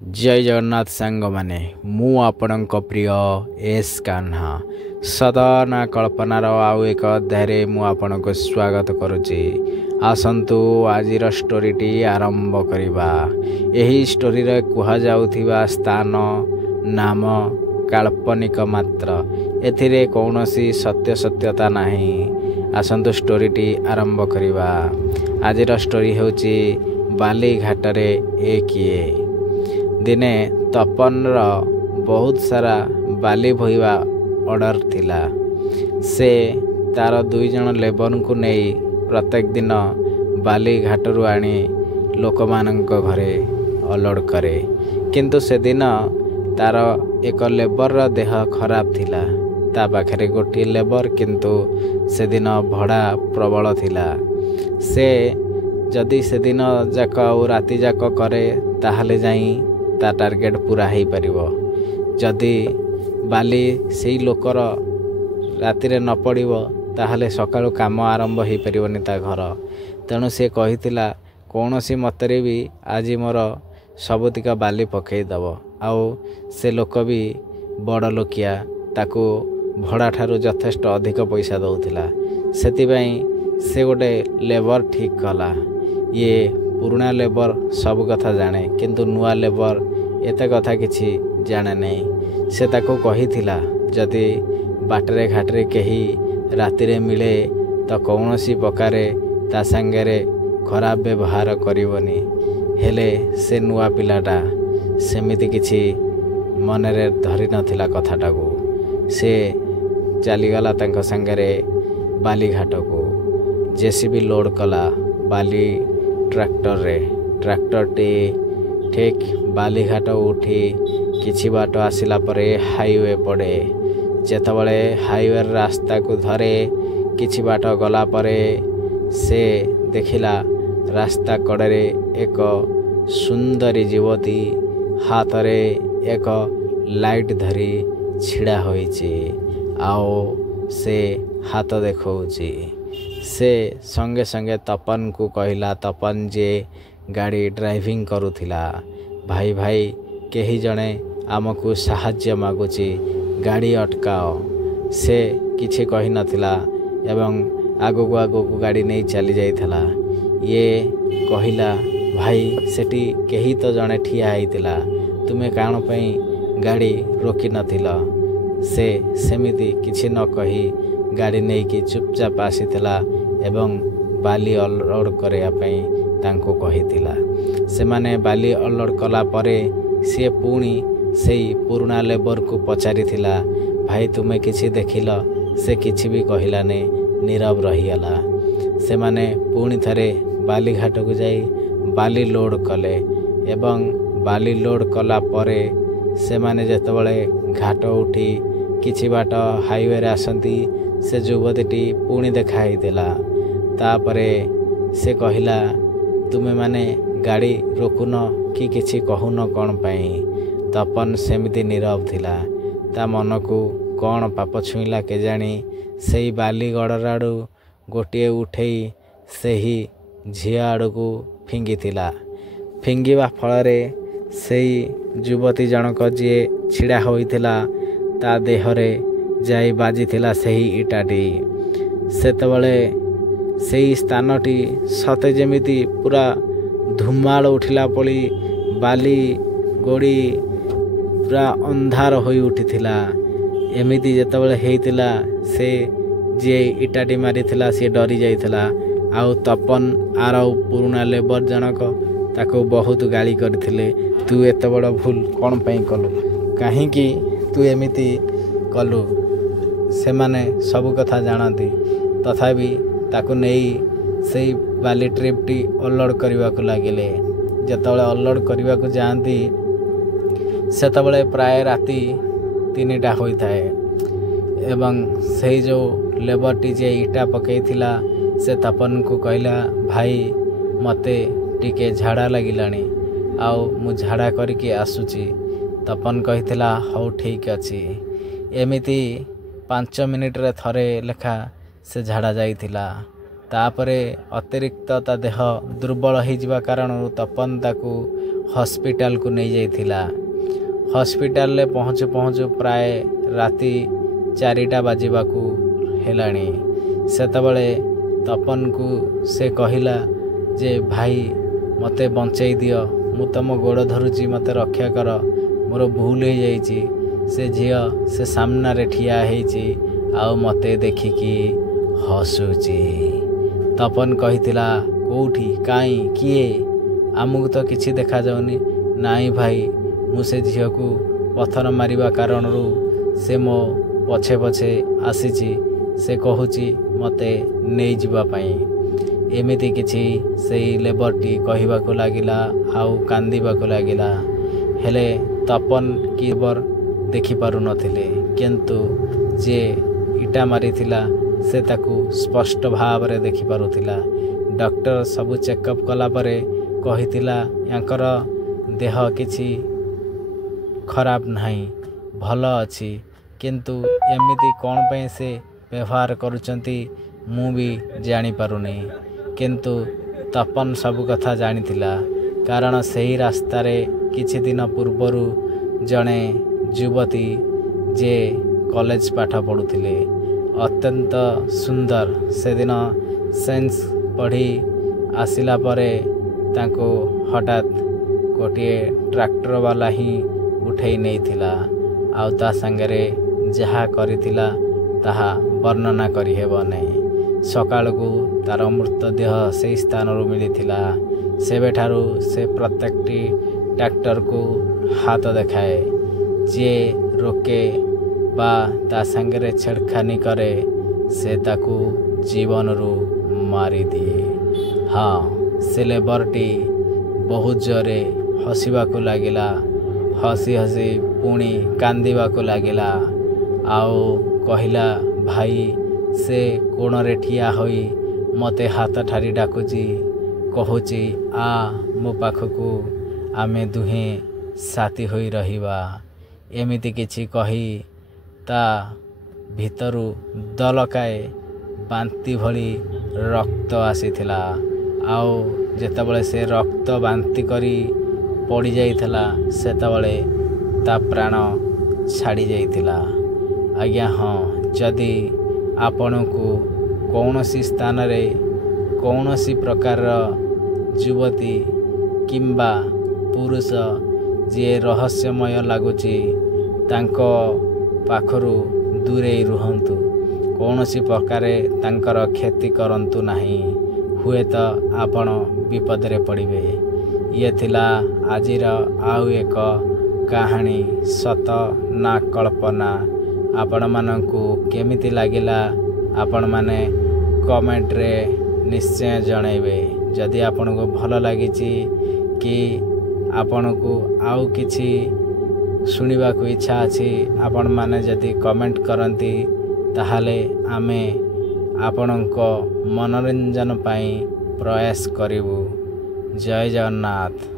जय जगन्नाथ सांग माने मु आपणक प्रिय एस कान्हा सदना कल्पनार आउ एक अध्याय मु आपणक स्वागत करुची। आसंतु आजिर स्टोरीटी आरंभ करिबा। एही स्टोरी रे कुहा जाउथिबा स्थान नाम काल्पनिक मात्र, एथिरे कौनसी सत्यता नाही। आसंतु स्टोरीटी आरंभ करिबा। आजिर स्टोरी हेउची बाली घाटरे ए किए। दिने तपनर बहुत सारा बाली भोइबा ऑर्डर थिला। से तार 2 जन लेबर को नहीं प्रत्येक दिन बाली घाटरू आनी लोक मानक घरे अलोड करे। किंतु से दिन तार एक लेबर देह खराब थिला। ता पाखरे गोटे लेबर, किंतु से दिन भड़ा प्रबल थिला। से जदि से दिन जाक और राति जाक करे ताहले जाई ता टार्गेट पूरा हो पारिबो। जदि बाली से लोकर राति रे न पड़िबो ताहले सकाळु काम आरंभ हो पारिबोनी ता घर। तेणु से कहितिला कौनसी मतरे भी आज मोर सबुतिका बाली पकई दब। आउ से लोक भी बड़ लोकिया, ताकू भड़ा ठारू यथेष्ट अधिक पैसा दउथिला। सेतिबाई से गोटे लेबर ठीक कला। ये पुराना लेबर सब कथा जाने, किंतु नुआ लेबर एते कथा किछि जाने नहीं। से ताको कहिथिला जदि बाटरे घाटरे केही राति रे मिले तो कौनसी प्रकारे ता संगरे खराब व्यवहार करिवनी। हेले से नुआ पिलाटा सेमिति किछि मनरे धरि नथिला कथाटाको। से चलीगला तांको संगरे बाली घाट को। जेसीबी लोड कला बाली ट्रैक्टर रे। ट्रैक्टर टी ठीक बाली घाट उठी किछि बाट आसिला परे हाईवे पड़े। जेतबळे हाईवे रास्ता को धरे किछि बाट गला परे से देखिला रास्ता कड़े एक सुंदरी युवती हाथ रे एक लाइट धरी छिड़ा होईची। आओ से हाथ देखौची। से संगे संगे तपन को कहला, तपन जे गाड़ी ड्राइविंग करुथिला, भाई भाई केही जणे आमको साहाय्य मागुची, गाड़ी अटकाओ। से किछि कहि नथिला एवं आगो को गाड़ी नहीं चली जाइथिला। ये कहिला भाई सेठी केही तो जणे ठिया आइतिला, तुमे काण पई गाड़ी रोकी नथिला। से सेमिति किछि न कही गाड़ी नहीं कि चुपचाप आसीथिला एवं बाली अनलोड करिया पई तांको कहिथिला। से माने बाली अनलोड कला परे से पुणी सेई पुराना लेबर को पचारिथिला, भाई तुमे किछि देखिल? से किछि भी कहिला ने, नीरव रहिगला। से माने पुणी थरे बाली घाट को जाई बाली लोड कले एवं बाली लोड कला परे से माने जेतबळे घाट उठी किछि बाट हाईवे रे आसंती से युवतीटी पुणी देखाई देला। तापरे से कहिला तुमे माने गाड़ी रोकुन कि किछि कहुन कौन पाई? तपन सेमिति नीरव थिला। ता मन को कौन पाप छुईला के जानी सेई बाली गड़र आड़ू गोटे उठेई सेही झिया आड़ को फिंगी थिला। फिंगिबा फलरे सेई युवती जनक जे छिड़ा होइथिला ता देहरे जाई बाजी थिला सेही इटाटी। सेतबळे सेही स्थानटी सते जेमिति पूरा धुमाल उठिला पड़ी बाली गोड़ी पूरा अंधार होई उठिथिला। एमिति जेतबळे हेइतिला से जे इटाटी मारिथिला से डरी जाइथिला। आउ तपन आरौ पुराना लेबर जनक ताको बहुत गाली करथिले, तू एते बड़ भूल कौन पई कलु? काहेकि तू एमिति कलु? से माने सब कथा जानती, तथापि ताको नहीं से बाली ट्रिपटी अनलोड करने को लगिले। जेतबळे अनलोड करने को जाती सेतबळे प्राय राति 3टा होइथाए एवं से जो लेबरटी जे इटा पकई थिला से तपन को कहला, भाई मते टिके झाड़ा लगिलानी, आउ मु झाड़ा करके आसुची। तपन कहिथिला हौ ठीक अछि। एमिति 5 मिनिट रे थरे लेखा से झाड़ा जाइथिला। तापरे अतिरिक्त ता देह दुर्बल हो जिबा कारण तपन ताकू हॉस्पिटल को नहीं जाइथिला। हॉस्पिटल ले पहुँचु पहुँचु प्राय राति 4टा बाजिबाकू हेलाणी। सेतबले तपन को से कहिला जे भाई मते बंचाई दियो, मु तुम गोड़ धरुची, मते रक्षा कर, मोर भूल हो जाइची। से झियो से सामना रे ठिया हेची आउ मते देखिकी हसुची। तपन कहिथिला कोठी काई किए, आमको तो किछि देखा जाउनी। नाई भाई मु से झियो को पत्थर मारिबा कारणरू से मो पछे पछे आसीची, से कहूची मते नहीं जिबा पाई। एमिति किछि सेई लेबरटी कहिबाकू लागिला आउ कांदिबाकू लागिला। हेले तपन किबर देखि पारु नथिले, किंतु जे इटा मारिथिला से ताकू स्पष्ट भाव रे देखि पारुथिला। डॉक्टर सबु चेकअप कला परे कहिथिला यांकर देह किछि खराब नाही, भल अछि, किंतु एमिति कौन पे से व्यवहार करुचंती मु भी जानी पारुनी। किंतु तपन सब कथा जानिथिला, कारण सही रास्ता रे किछि दिन पूर्वरु जणे युवती जे कॉलेज पाठ पढ़ुथिले, अत्यंत सुंदर, से दिन साइंस पढ़ी आसिला परे तांको हठात गोटे ट्रैक्टर वाला ही उठै नहीं थिला। आउ ता संगरे जहा करिथिला ताहा वर्णना करि हेबो नहीं। सकाळ को तार मृतदेह से स्थान मिलिथिला। सेबेठारू से प्रत्येकटी ट्रैक्टर को हाथ देखाए, जे रोके बा ता संगरे छेड़खानी करे से ताकू जीवन रू मारी दिए। हाँ, से लेबरटी बहुत जोरे हसीबाकू लागिला। हसी हसी पुणी कांदिबाकू लागिला। आओ कहिला भाई से कोणरे ठिया होई मते हाथ ठारी डाकुची, कहूची आ मो पाखकू, आमे दुहे साथी होई रहिबा। एमिति किछि कही ता भितरु दलकाए बांती भली रक्त आसीथिला। आओ जेतबले से रक्त बांती करी पड़ी जाइथिला सेतबले ता प्राण छाड़ी जाइथिला। आज्ञा हाँ, जदि आपणकू कौनसी स्थान रे कौनसी प्रकार युवती किंबा पुरुष जे रहस्यमय लागुची तांको पाखरू दूरे रुहंतु। कौनसी प्रकारे तांकर क्षति करंतु नहीं, हुए तो आपण विपदरे पड़िबे। ये थिला आजिर आउ एक कहानी, सत ना कल्पना। आपण मानकू केमिति लागिला आपण माने कमेंट रे निश्चय जणाइबे। जदि आपण को भल लागिची कि आपण को आउ किछि सुनिबा को इच्छा अछि, आपण माने जदि कमेंट करंती ताहाले आमे आपणको मनोरंजन पाई प्रयास करिबु। जय जगन्नाथ।